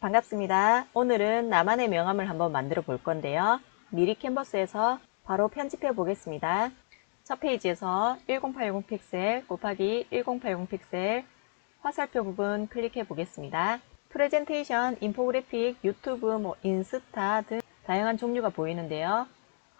반갑습니다. 오늘은 나만의 명함을 한번 만들어 볼 건데요. 미리 캔버스에서 바로 편집해 보겠습니다. 첫 페이지에서 1080 픽셀 곱하기 1080 픽셀 화살표 부분 클릭해 보겠습니다. 프레젠테이션, 인포그래픽, 유튜브, 뭐 인스타 등 다양한 종류가 보이는데요.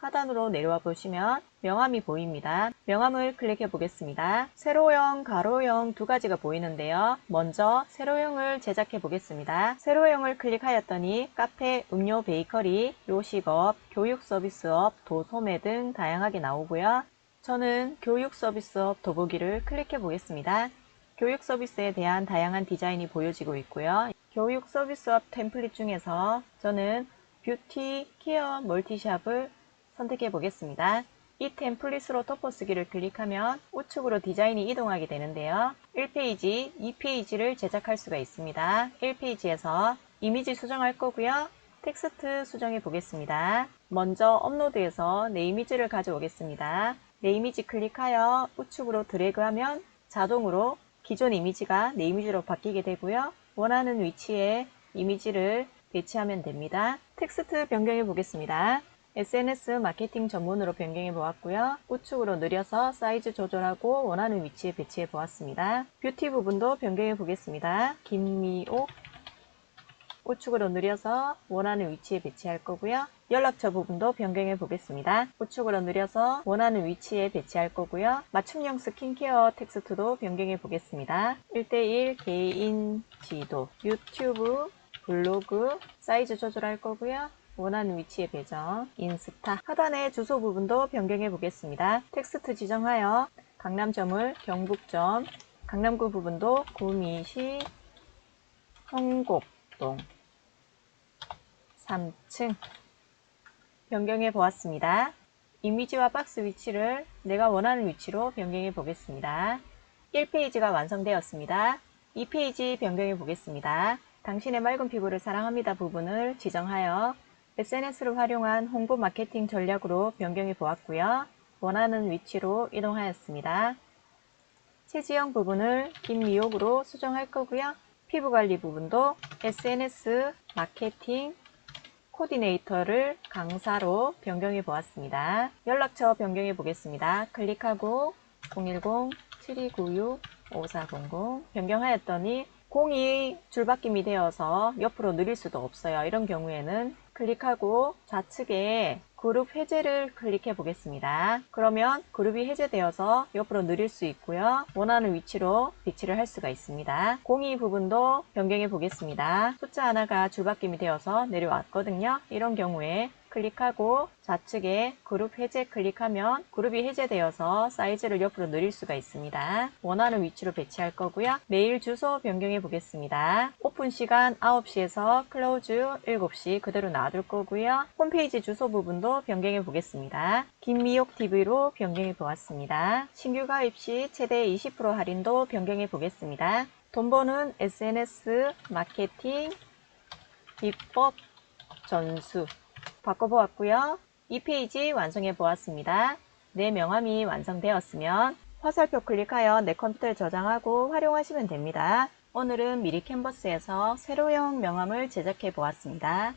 하단으로 내려와 보시면 명함이 보입니다. 명함을 클릭해 보겠습니다. 세로형, 가로형 두 가지가 보이는데요. 먼저 세로형을 제작해 보겠습니다. 세로형을 클릭하였더니 카페, 음료, 베이커리, 요식업, 교육 서비스업, 도소매 등 다양하게 나오고요. 저는 교육 서비스업 더보기를 클릭해 보겠습니다. 교육 서비스에 대한 다양한 디자인이 보여지고 있고요. 교육 서비스업 템플릿 중에서 저는 뷰티, 케어, 멀티샵을 선택해 보겠습니다. 이 템플릿으로 덮어쓰기를 클릭하면 우측으로 디자인이 이동하게 되는데요. 1페이지, 2페이지를 제작할 수가 있습니다. 1페이지에서 이미지 수정할 거고요. 텍스트 수정해 보겠습니다. 먼저 업로드해서 내 이미지를 가져오겠습니다. 내 이미지 클릭하여 우측으로 드래그하면 자동으로 기존 이미지가 내 이미지로 바뀌게 되고요. 원하는 위치에 이미지를 배치하면 됩니다. 텍스트 변경해 보겠습니다. SNS 마케팅 전문으로 변경해 보았고요. 우측으로 느려서 사이즈 조절하고 원하는 위치에 배치해 보았습니다. 뷰티 부분도 변경해 보겠습니다. 김미옥 우측으로 느려서 원하는 위치에 배치할 거고요. 연락처 부분도 변경해 보겠습니다. 우측으로 느려서 원하는 위치에 배치할 거고요. 맞춤형 스킨케어 텍스트도 변경해 보겠습니다. 1대1 개인 지도, 유튜브, 블로그, 사이즈 조절할 거고요. 원하는 위치에 배정, 인스타, 하단의 주소 부분도 변경해 보겠습니다. 텍스트 지정하여 강남점을 경북점, 강남구 부분도 구미시 성곡동 3층 변경해 보았습니다. 이미지와 박스 위치를 내가 원하는 위치로 변경해 보겠습니다. 1페이지가 완성되었습니다. 2페이지 변경해 보겠습니다. 당신의 맑은 피부를 사랑합니다 부분을 지정하여 SNS를 활용한 홍보 마케팅 전략으로 변경해 보았고요. 원하는 위치로 이동하였습니다. 체지형 부분을 김미옥으로 수정할 거고요. 피부 관리 부분도 SNS 마케팅 코디네이터를 강사로 변경해 보았습니다. 연락처 변경해 보겠습니다. 클릭하고 010-7296-5400 변경하였더니 공이 줄바뀜이 되어서 옆으로 느릴 수도 없어요. 이런 경우에는 클릭하고 좌측에 그룹 해제를 클릭해 보겠습니다. 그러면 그룹이 해제되어서 옆으로 느릴 수 있고요. 원하는 위치로 배치를 할 수가 있습니다. 공이 부분도 변경해 보겠습니다. 숫자 하나가 줄바뀜이 되어서 내려왔거든요. 이런 경우에 클릭하고 좌측에 그룹 해제 클릭하면 그룹이 해제되어서 사이즈를 옆으로 늘릴 수가 있습니다. 원하는 위치로 배치할 거고요. 메일 주소 변경해 보겠습니다. 오픈 시간 9시에서 클로즈 7시 그대로 놔둘 거고요. 홈페이지 주소 부분도 변경해 보겠습니다. 김미옥 TV로 변경해 보았습니다. 신규 가입 시 최대 20% 할인도 변경해 보겠습니다. 돈 버는 SNS 마케팅 비법 전수 바꿔보았고요. 이 페이지 완성해 보았습니다. 내 명함이 완성되었으면 화살표 클릭하여 내 컴퓨터에 저장하고 활용하시면 됩니다. 오늘은 미리 캔버스에서 세로형 명함을 제작해 보았습니다.